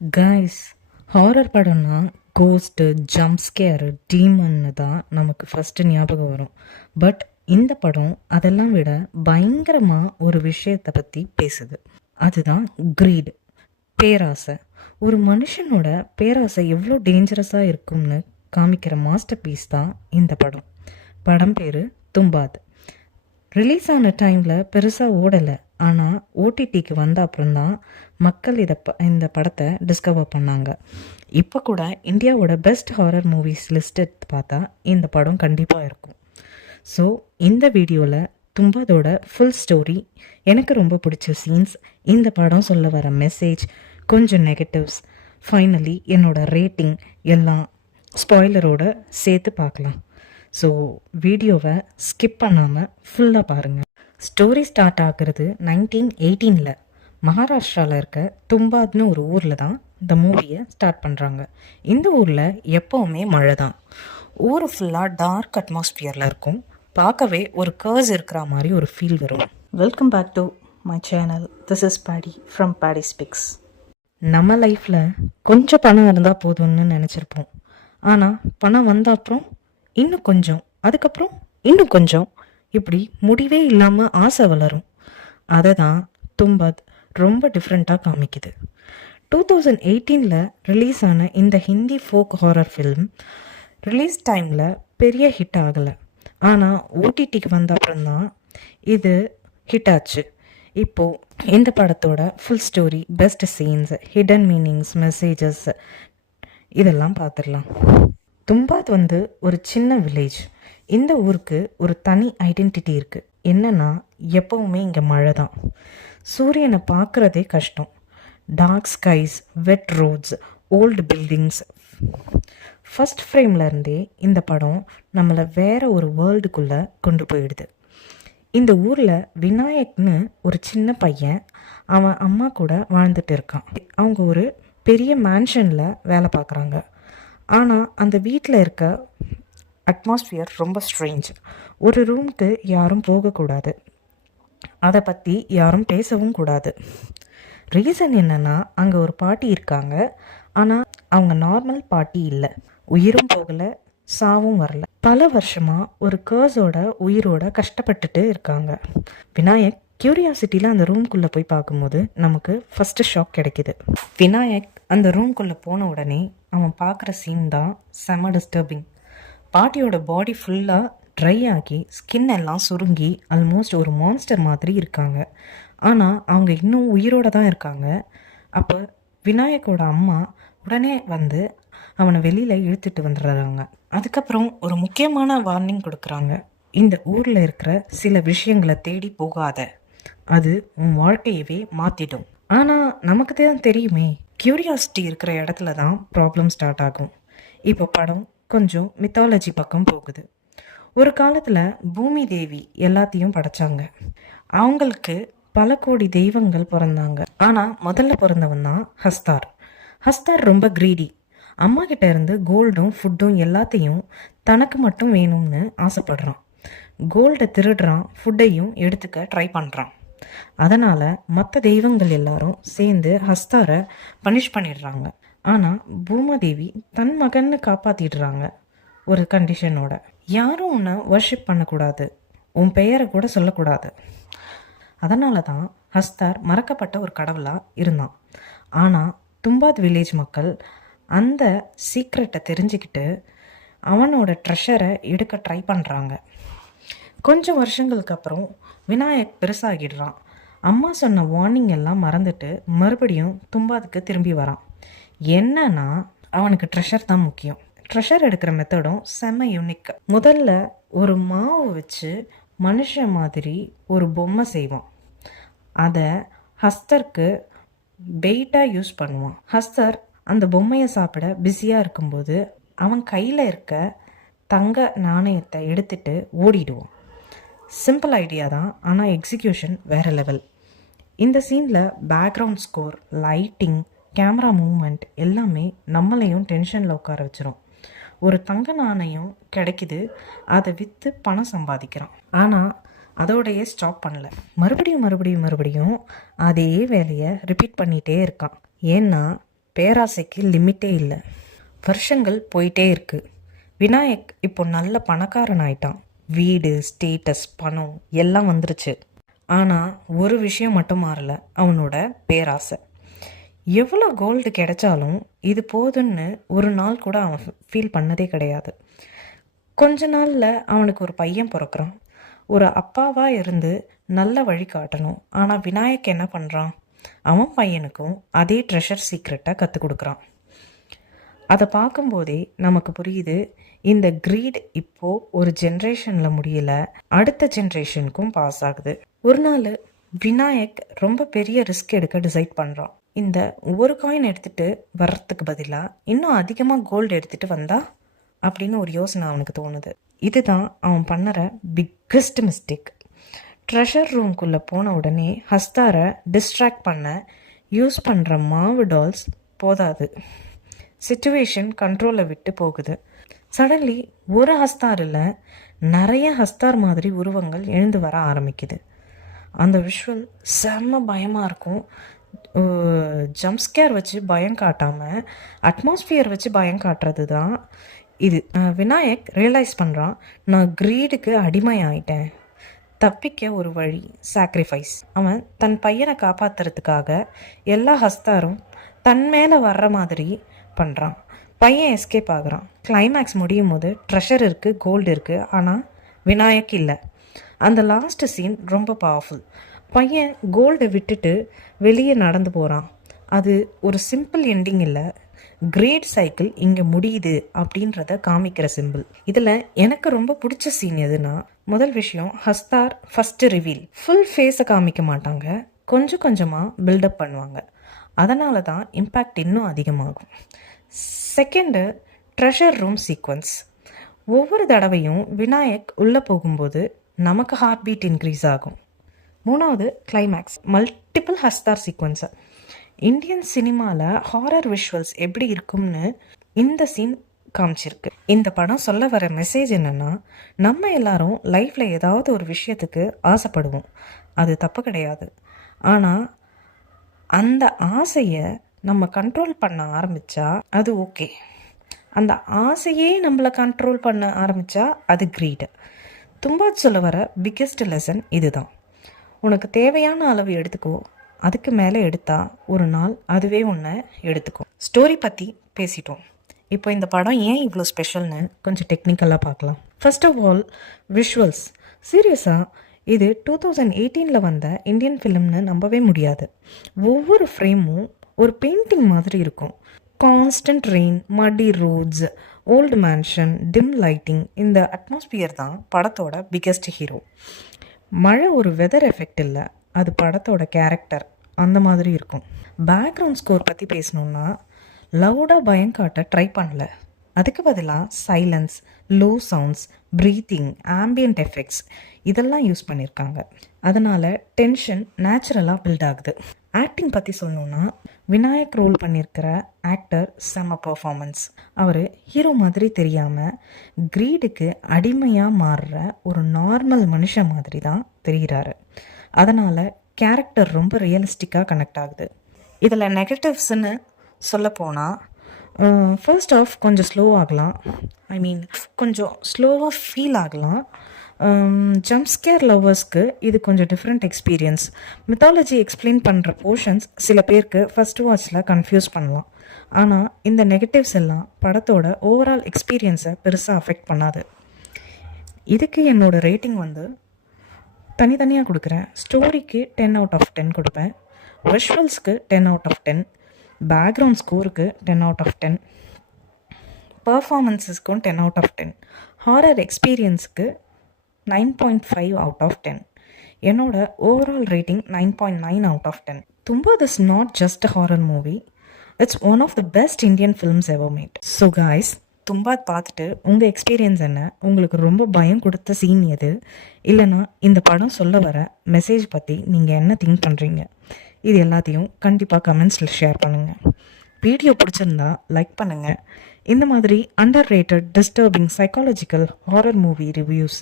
Guys, horror படம்னா ghost, jump ஸ்கேரு, டீமன்னு தான் நமக்கு ஃபஸ்ட்டு ஞாபகம் வரும். பட் இந்த படம் அதெல்லாம் விட பயங்கரமாக ஒரு விஷயத்தை பற்றி பேசுது. அதுதான் க்ரீடு, பேராசை. ஒரு மனுஷனோட பேராசை எவ்வளோ டேஞ்சரஸாக இருக்கும்னு காமிக்கிற மாஸ்டர் பீஸ் தான் இந்த படம். படம் பேர் தும்பாத். ரிலீஸ் ஆன டைமில் பெருசாக ஓடலை. ஆனால் ஓடிடிக்கு வந்த அப்புறம்தான் மக்கள் இந்த படத்தை டிஸ்கவர் பண்ணாங்க. இப்போ கூட இந்தியாவோட பெஸ்ட் ஹாரர் மூவிஸ் லிஸ்ட் எடுத்து பார்த்தா இந்த படம் கண்டிப்பாக இருக்கும். ஸோ இந்த வீடியோவில் தும்பாதோட ஃபுல் ஸ்டோரி, எனக்கு ரொம்ப பிடிச்ச சீன்ஸ், இந்த படம் சொல்ல வர மெசேஜ், கொஞ்சம் நெகட்டிவ்ஸ், ஃபைனலி என்னோட ரேட்டிங் எல்லாம் ஸ்பாய்லரோட சேர்த்து பார்க்கலாம். ஸோ வீடியோவை ஸ்கிப் பண்ணாமல் ஃபுல்லாக பாருங்கள். ஸ்டோரி ஸ்டார்ட் ஆகுறது 1918 மகாராஷ்டிராவில் இருக்க தும்பாத்னு ஒரு ஊரில் தான் இந்த மூவியை ஸ்டார்ட் பண்ணுறாங்க. இந்த ஊரில் எப்போவுமே மழை தான். ஊர் ஃபுல்லாக டார்க் அட்மாஸ்பியரில் இருக்கும். பார்க்கவே ஒரு கர்ஸ் இருக்கிற மாதிரி ஒரு ஃபீல் வரும். Welcome back to my channel. This is Paddy from Paddy Speaks. நம்ம லைஃப்பில் கொஞ்சம் பணம் இருந்தால் போதும்னு நினச்சிருப்போம். ஆனால் பணம் வந்த அப்புறம் இன்னும் கொஞ்சம், அதுக்கப்புறம் இன்னும் கொஞ்சம், இப்படி முடிவே இல்லாமல் ஆசை வளரும். அதை தான் தும்பாத் ரொம்ப டிஃப்ரெண்ட்டாக காமிக்குது. 2018 ரிலீஸ் ஆன இந்த Hindi folk horror film release டைமில் பெரிய ஹிட் ஆகலை. ஆனால் ஓடிடிக்கு வந்த அப்புறம்தான் இது ஹிட் ஆச்சு. இப்போது இந்த படத்தோட full story, best scenes, hidden meanings, messages இதெல்லாம் பார்த்துடலாம். தும்பாத் ஒரு சின்ன வில்லேஜ். இந்த ஊருக்கு ஒரு தனி ஐடென்டிட்டி இருக்குது. என்னன்னா, எப்போவுமே இங்கே மழை தான். சூரியனை பார்க்குறதே கஷ்டம். Dark skies, wet roads, old buildings. First ஃப்ரேம்லேருந்தே இந்த படம் நம்மளை வேற ஒரு வேர்ல்டுக்குள்ளே கொண்டு போயிடுது. இந்த ஊரில் விநாயக்னு ஒரு சின்ன பையன், அவன் அம்மா கூட வாழ்ந்துட்டு இருக்கான். அவங்க ஒரு பெரிய மேன்ஷனில் வேலை பார்க்குறாங்க. ஆனால் அந்த வீட்டில் இருக்க அட்மாஸ்பியர் ரொம்ப ஸ்ட்ரேஞ்ச். ஒரு ரூமுக்கு யாரும் போகக்கூடாது, அதை பற்றி யாரும் பேசவும் கூடாது. ரீசன் என்னென்னா, அங்கே ஒரு பாட்டி இருக்காங்க. ஆனால் அவங்க நார்மல் பாட்டி இல்லை. உயிரும் போகலை, சாவும் வரல. பல வருஷமாக ஒரு கர்ஸோட உயிரோட கஷ்டப்பட்டுட்டு இருக்காங்க. விநாயக் க்யூரியாசிட்டியில் அந்த ரூம்குள்ளே போய் பார்க்கும்போது நமக்கு ஃபஸ்ட்டு ஷாக் கிடைக்கிது. விநாயக் அந்த ரூம்குள்ளே போன உடனே அவன் பார்க்குற சீன் தான் செம டிஸ்டர்பிங். பாட்டியோட பாடி ஃபுல்லாக ட்ரை ஆகி ஸ்கின் எல்லாம் சுருங்கி ஆல்மோஸ்ட் ஒரு மான்ஸ்டர் மாதிரி இருக்காங்க. ஆனால் அவங்க இன்னும் உயிரோடு தான் இருக்காங்க. அப்போ விநாயக்கோட அம்மா உடனே அவனை வெளியில் இழுத்துட்டு வந்துடுறாங்க. அதுக்கப்புறம் ஒரு முக்கியமான வார்னிங் கொடுக்குறாங்க. இந்த ஊரில் இருக்கிற சில விஷயங்களை தேடி போகாத, அது உன் வாழ்க்கையவே மாற்றிடும். ஆனால் நமக்கு தான் தெரியுமே, க்யூரியாசிட்டி இருக்கிற இடத்துல தான் ப்ராப்ளம் ஸ்டார்ட் ஆகும். இப்போ படம் கொஞ்சம் மித்தாலஜி பக்கம் போகுது. ஒரு காலத்தில் பூமி தேவி எல்லாத்தையும் படைச்சாங்க. அவங்களுக்கு பல கோடி தெய்வங்கள் பிறந்தாங்க. ஆனால் முதல்ல பிறந்தவன் தான் ஹஸ்தார். ஹஸ்தார் ரொம்ப க்ரீடி. அம்மா கிட்ட இருந்து கோல்டும் ஃபுட்டும் எல்லாத்தையும் தனக்கு மட்டும் வேணும்னு ஆசைப்படுறான். கோல்டை திருடுறான், ஃபுட்டையும் எடுத்துக்க ட்ரை பண்ணுறான். அதனால் மற்ற தெய்வங்கள் எல்லாரும் சேர்ந்து ஹஸ்தாரை பனிஷ் பண்ணிடுறாங்க. ஆனால் பூமாதேவி தன் மகன்னு காப்பாற்றிடுறாங்க ஒரு கண்டிஷனோட. யாரும் உன்னை வர்ஷிப் பண்ணக்கூடாது, உன் பெயரை கூட சொல்லக்கூடாது. அதனால தான் ஹஸ்தார் மறக்கப்பட்ட ஒரு கடவுளாக இருந்தான். ஆனால் தும்பாத் வில்லேஜ் மக்கள் அந்த சீக்ரெட்டை தெரிஞ்சுக்கிட்டு அவனோட ட்ரெஷரை எடுக்க ட்ரை பண்ணுறாங்க. கொஞ்சம் வருஷங்களுக்கு அப்புறம் விநாயக் பெருசாகிடுறான். அம்மா சொன்ன வார்னிங் எல்லாம் மறந்துட்டு மறுபடியும் தும்பாதுக்கு திரும்பி வரான். என்னன்னா, அவனுக்கு ட்ரெஷர் தான் முக்கியம். ட்ரெஷர் எடுக்கிற மெத்தடும் செம்ம யூனிக். முதல்ல ஒரு மாவு வச்சு மனுஷன் மாதிரி ஒரு பொம்மை செய்வான். அதை ஹஸ்தருக்கு பெயிட்டாக யூஸ் பண்ணுவான். ஹஸ்தர் அந்த பொம்மையை சாப்பிட பிஸியாக இருக்கும்போது அவன் கையில் இருக்க தங்க நாணயத்தை எடுத்துட்டு ஓடிடுவான். சிம்பிள் ஐடியா தான், ஆனால் எக்ஸிக்யூஷன் வேறு லெவல். இந்த சீனில் background score, lighting, camera movement எல்லாமே நம்மளையும் டென்ஷனில் உட்கார வச்சிரும். ஒரு தங்க நாணயம் கிடைக்குது, அதை விற்று பணம் சம்பாதிக்கிறான். ஆனால் அதோடையே ஸ்டாப் பண்ணல. மறுபடியும் அதே வேலையை ரிப்பீட் பண்ணிகிட்டே இருக்கான். ஏன்னா பேராசைக்கு லிமிட்டே இல்லை. வருஷங்கள் போயிட்டே இருக்கு. விநாயக் இப்போ நல்ல பணக்காரன் ஆயிட்டான். வீடு, ஸ்டேட்டஸ், பணம் எல்லாம் வந்துருச்சு. ஆனால் ஒரு விஷயம் மட்டும் மாறல, அவனோட பேராசை. எவ்வளோ கோல்டு கிடைச்சாலும் இது போதுன்னு ஒரு நாள் கூட அவன் ஃபீல் பண்ணதே கிடையாது. கொஞ்ச நாளில் அவனுக்கு ஒரு பையன் பிறக்கிறான். ஒரு அப்பாவாக இருந்து நல்ல வழி காட்டணும். ஆனால் விநாயக் என்ன பண்ணுறான்? அவன் பையனுக்கும் அதே ட்ரெஷர் சீக்ரெட்டை கற்றுக் கொடுக்குறான். அதை பார்க்கும்போதே நமக்கு புரியுது, இந்த க்ரீட் இப்போ ஒரு ஜென்ரேஷனில் முடியல, அடுத்த ஜென்ரேஷனுக்கும் பாஸ் ஆகுது. ஒரு நாள் விநாயக் ரொம்ப பெரிய ரிஸ்க் எடுக்க டிசைட் பண்ணுறான். இந்த ஒரு காயின் எடுத்துகிட்டு வர்றதுக்கு பதிலாக இன்னும் அதிகமாக கோல்டு எடுத்துகிட்டு வந்தா அப்படின்னு ஒரு யோசனை அவனுக்கு தோணுது. இதுதான் அவன் பண்ணுற பிக்கஸ்ட் மிஸ்டேக். ட்ரெஷர் ரூம்குள்ளே போன உடனே ஹஸ்தாரை டிஸ்ட்ராக்ட் பண்ண யூஸ் பண்ணுற மாவு டால்ஸ் போதாது. சிச்சுவேஷன் கண்ட்ரோலை விட்டு போகுது. சடன்லி ஒரு ஹஸ்தாரில் நிறைய ஹஸ்தார் மாதிரி உருவங்கள் எழுந்து வர ஆரம்பிக்குது. அந்த விஷுவல் செம்ம பயமாக இருக்கும். ஜம்ப்ஸ்கேர் வச்சு பயம் காட்டாமல் அட்மாஸ்பியர் வச்சு பயம் காட்டுறது தான் இது. விநாயக் ரியலைஸ் பண்ணுறான், நான் க்ரீடுக்கு அடிமை ஆயிட்டேன். தப்பிக்க ஒரு வழி, சாக்ரிஃபைஸ். அவன் தன் பையனை காப்பாற்றுறதுக்காக எல்லா ஹஸ்தாரும் தன் மேலே வர்ற மாதிரி பண்ணுறான். பையன் எஸ்கேப் ஆகுறான். கிளைமேக்ஸ் முடியும் போது ட்ரெஷர் இருக்குது, கோல்டு இருக்குது, ஆனால் விநாயக் இல்லை. அந்த லாஸ்ட் சீன் ரொம்ப பவர்ஃபுல். பையன் கோல்டை விட்டுட்டு வெளியே நடந்து போகிறான். அது ஒரு சிம்பிள் எண்டிங் இல்லை, கிரேட் சைக்கிள் இங்கே முடியுது அப்படின்றத காமிக்கிற சிம்பிள். இதில் எனக்கு ரொம்ப பிடிச்ச சீன் எதுனா, முதல் விஷயம், ஹஸ்தார் ஃபஸ்ட்டு ரிவீல். ஃபுல் ஃபேஸை காமிக்க மாட்டாங்க, கொஞ்சம் கொஞ்சமாக பில்டப் பண்ணுவாங்க. அதனால தான் இம்பேக்ட் இன்னும் அதிகமாகும். Second, treasure room sequence. ஒவ்வொரு தடவையும் விநாயக் உள்ளே போகும்போது நமக்கு ஹார்ட் பீட் இன்க்ரீஸ் ஆகும். மூணாவது, கிளைமேக்ஸ், மல்டிபிள் ஹஸ்தார் சீக்வன்ஸை. இந்தியன் சினிமாவில் ஹாரர் விஷுவல்ஸ் எப்படி இருக்கும்னு இந்த சீன் காமிச்சிருக்கு. இந்த படம் சொல்ல வர மெசேஜ் என்னென்னா, நம்ம எல்லாரும் லைஃப்பில் ஏதாவது ஒரு விஷயத்துக்கு ஆசைப்படுவோம், அது தப்பு கிடையாது. ஆனால் அந்த ஆசையை நம்ம கண்ட்ரோல் பண்ண ஆரம்பித்தா அது ஓகே. அந்த ஆசையே நம்மளை கண்ட்ரோல் பண்ண ஆரம்பித்தா அது க்ரீடு. தும்பாத் சொல்ல வர பிக்கெஸ்ட் லெசன் இதுதான். உனக்கு தேவையான அளவு எடுத்துக்கோ, அதுக்கு மேலே எடுத்தா ஒரு நாள் அதுவே ஒன்று எடுத்துக்கும். ஸ்டோரி பற்றி பேசிட்டோம். இப்போ இந்த படம் ஏன் இவ்வளோ ஸ்பெஷல்னு கொஞ்சம் டெக்னிக்கலாக பார்க்கலாம். First of all, visuals. சீரியஸாக இது 2018 வந்த இந்தியன் ஃபிலிம்னு நம்பவே முடியாது. ஒவ்வொரு ஃப்ரேமும் ஒரு பெயிண்டிங் மாதிரி இருக்கும். Constant rain, muddy roads, old mansion, dim lighting, இந்த அட்மாஸ்பியர் தான் படத்தோட பிக்கெஸ்ட் ஹீரோ. மழை ஒரு வெதர் எஃபெக்ட் இல்லை, அது படத்தோட கேரக்டர், அந்த மாதிரி இருக்கும். பேக்ரவுண்ட் ஸ்கோர் பற்றி பேசணுன்னா, லவுடாக பயம் காட்ட ட்ரை பண்ணல. அதுக்கு பதிலாக silence, low sounds, breathing, ambient effects இதெல்லாம் யூஸ் பண்ணியிருக்காங்க. அதனால் டென்ஷன் நேச்சுரலாக பில்ட் ஆகுது. ஆக்டிங் பற்றி சொல்லணுன்னா, விநாயக் ரோல் பண்ணியிருக்கிற ஆக்டர் செம்ம பர்ஃபார்மன்ஸ். அவர் ஹீரோ மாதிரி தெரியாமல் க்ரீடுக்கு அடிமையாக மாறுற ஒரு நார்மல் மனுஷன் மாதிரி தான் தெரிகிறாரு. அதனால் கேரக்டர் ரொம்ப ரியலிஸ்டிக்காக கனெக்ட் ஆகுது. இதில் நெகட்டிவ்ஸ்ன்னு சொல்லப்போனால், ஃபர்ஸ்ட் ஆஃப் கொஞ்சம் ஸ்லோ ஆகலாம், கொஞ்சம் ஸ்லோவாக ஃபீல் ஆகலாம். ஜம்ப்ஸ்கேர் லவ்வர்ஸ்க்கு இது கொஞ்சம் டிஃப்ரெண்ட் எக்ஸ்பீரியன்ஸ். மித்தாலஜி எக்ஸ்பிளைன் பண்ணுற போர்ஷன்ஸ் சில பேருக்கு ஃபர்ஸ்ட் வாட்சில் கன்ஃபியூஸ் பண்ணலாம். ஆனால் இந்த நெகட்டிவ்ஸ் எல்லாம் படத்தோட ஓவரால் எக்ஸ்பீரியன்ஸை பெருசாக அஃபெக்ட் பண்ணாது. இதுக்கு என்னோடய ரேட்டிங் தனித்தனியாக கொடுக்குறேன். ஸ்டோரிக்கு 10/10 கொடுப்பேன், விஷுவல்ஸ்க்கு 10/10, பேக்ரவுண்ட் ஸ்கோருக்கு 10/10, பர்ஃபார்மன்ஸஸ்க்கும் 10/10, ஹாரர் எக்ஸ்பீரியன்ஸுக்கு 9.5/10. என்னோட overall rating 9.9/10. Tumbbad is not just a horror movie, it's one of the best Indian films ever made. So guys, Tumbbad பார்த்துட்டு உங்கள் எக்ஸ்பீரியன்ஸ் என்ன? உங்களுக்கு ரொம்ப பயம் கொடுத்த சீன் எது? இல்லைனா இந்த படம் சொல்ல வர மெசேஜ் பற்றி நீங்கள் என்ன திங்க் பண்ணுறீங்க? இது எல்லாத்தையும் கண்டிப்பாக கமெண்ட்ஸில் ஷேர் பண்ணுங்கள். வீடியோ பிடிச்சிருந்தா லைக் பண்ணுங்கள். இந்த மாதிரி under rated, disturbing, psychological horror movie reviews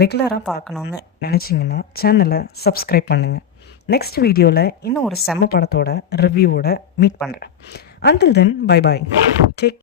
ரெகுலராக பார்க்கணுன்னு நினச்சிங்கன்னா சேனலை சப்ஸ்கிரைப் பண்ணுங்கள். நெக்ஸ்ட் வீடியோவில் இன்னும் ஒரு செம்ம படத்தோட ரிவ்யூவோட மீட் பண்ணுறேன். Until then, bye bye. Take